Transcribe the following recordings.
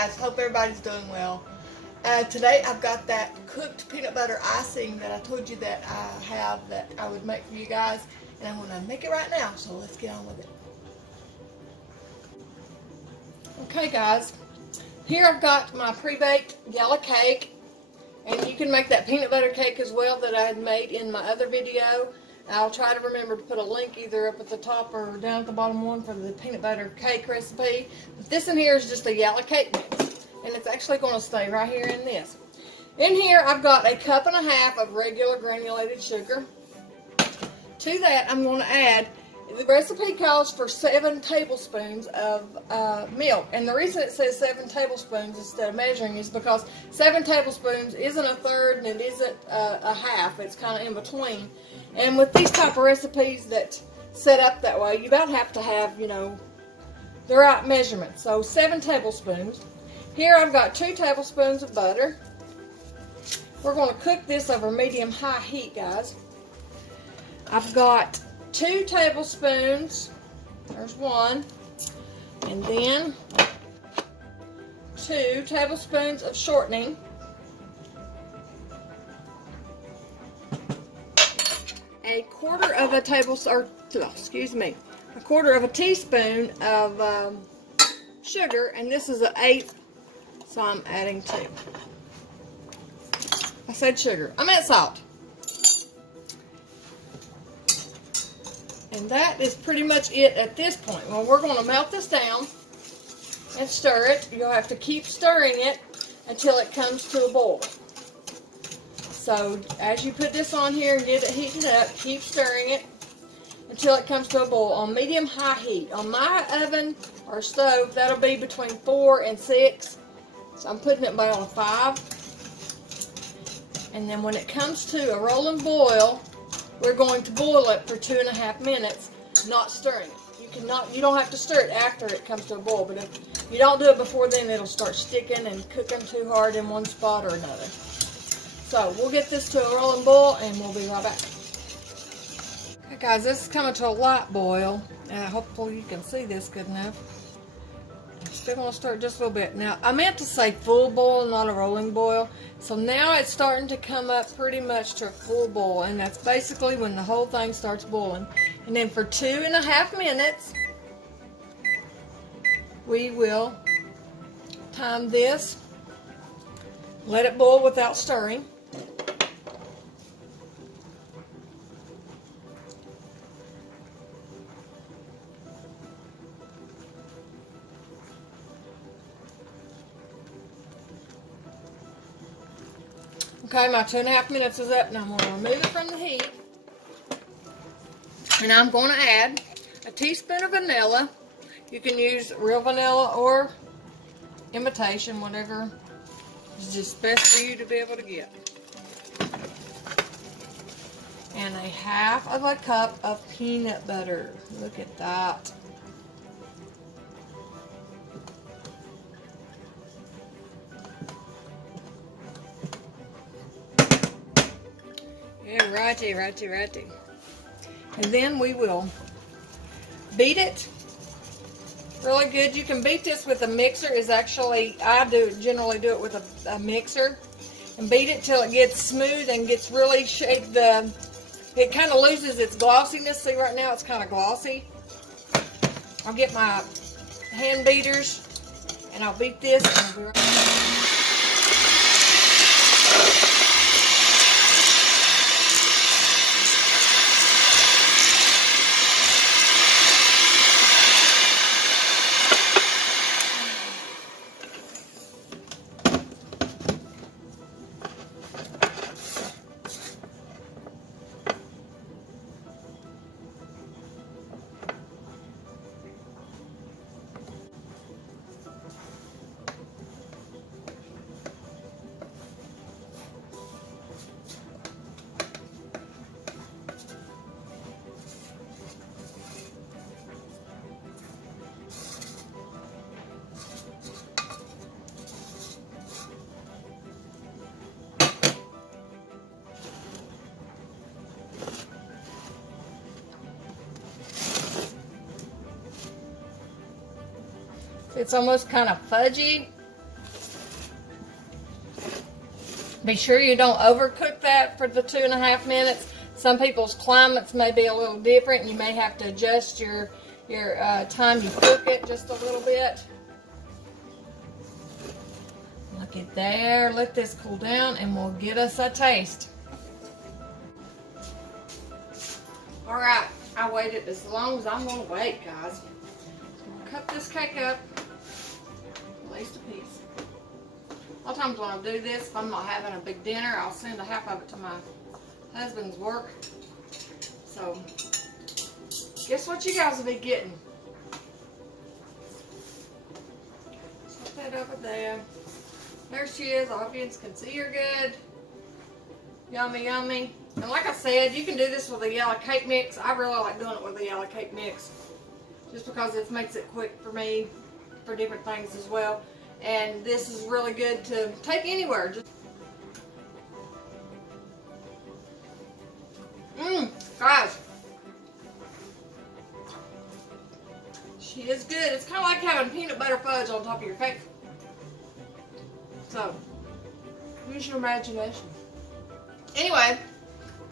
guys, hope everybody's doing well. Today I've got that cooked peanut butter icing that I told you that I have that I would make for you guys, and I'm going to make it right now, so let's get on with it. Okay guys, here I've got my pre-baked yellow cake, and you can make that peanut butter cake as well that I had made in my other video. I'll try to remember to put a link either up at the top or down at the bottom one for the peanut butter cake recipe. But this in here is just a yellow cake mix, and it's actually going to stay right here in this. In here I've got a cup and a half of regular granulated sugar. To that I'm going to add, the recipe calls for 7 tablespoons of milk, and the reason it says 7 tablespoons instead of measuring is because 7 tablespoons isn't a third and it isn't a half. It's kind of in between. And with these type of recipes that set up that way, you about have to have, you know, the right measurement. So 7 tablespoons. Here I've got 2 tablespoons of butter. We're going to cook this over medium-high heat, guys. I've got 2 tablespoons. There's 1. And then 2 tablespoons of shortening. A quarter of a teaspoon of sugar, and this is an 1/8, so I'm adding 2. I said sugar. I meant salt. And that is pretty much it at this point. Well, we're going to melt this down and stir it. You'll have to keep stirring it until it comes to a boil. So as you put this on here and get it heated up, keep stirring it until it comes to a boil on medium-high heat. On my oven or stove, that'll be between 4 and 6. So I'm putting it about on 5. And then when it comes to a rolling boil, we're going to boil it for 2.5 minutes, not stirring it. You don't have to stir it after it comes to a boil, but if you don't do it before then, it'll start sticking and cooking too hard in one spot or another. So we'll get this to a rolling boil and we'll be right back. Okay guys, this is coming to a light boil. Hopefully you can see this good enough. I'm still going to stir it just a little bit. Now, I meant to say full boil, not a rolling boil. So now it's starting to come up pretty much to a full boil, and that's basically when the whole thing starts boiling. And then for 2.5 minutes, we will time this, let it boil without stirring. Okay, my 2.5 minutes is up. Now I'm going to remove it from the heat. And I'm going to add a teaspoon of vanilla. You can use real vanilla or imitation, whatever is just best for you to be able to get. And 1/2 cup of peanut butter. Look at that. Yeah, righty. And then we will beat it really good. You can beat this with a mixer. I generally do it with a mixer, and beat it till it gets smooth and gets really shaped. It kind of loses its glossiness. See, right now it's kind of glossy. I'll get my hand beaters and I'll beat this. And I'll be right back. It's almost kind of fudgy. Be sure you don't overcook that for the 2.5 minutes. Some people's climates may be a little different, and you may have to adjust your time you cook it just a little bit. Look at there. Let this cool down, and we'll get us a taste. All right, I waited as long as I'm gonna wait, guys. So I'll cut this cake up, at least a piece. A lot of times when I do this, if I'm not having a big dinner, I'll send a half of it to my husband's work. So, guess what you guys will be getting? Set that over there. There she is. I hope you can see her good. Yummy, yummy. And like I said, you can do this with a yellow cake mix. I really like doing it with a yellow cake mix, just because it makes it quick for me for different things as well. And this is really good to take anywhere. Guys, she is good. It's kind of like having peanut butter fudge on top of your cake. So, use your imagination. Anyway,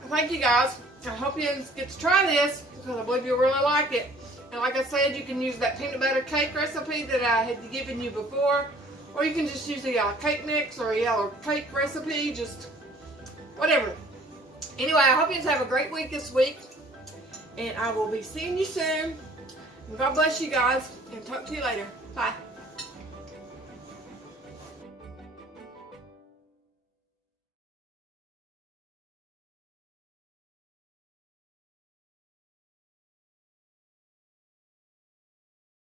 thank you guys. I hope you get to try this, because I believe you'll really like it. And like I said, you can use that peanut butter cake recipe that I had given you before, or you can just use a yellow cake mix or a yellow cake recipe, just whatever. Anyway, I hope you guys have a great week this week, and I will be seeing you soon. And God bless you guys, and talk to you later. Bye.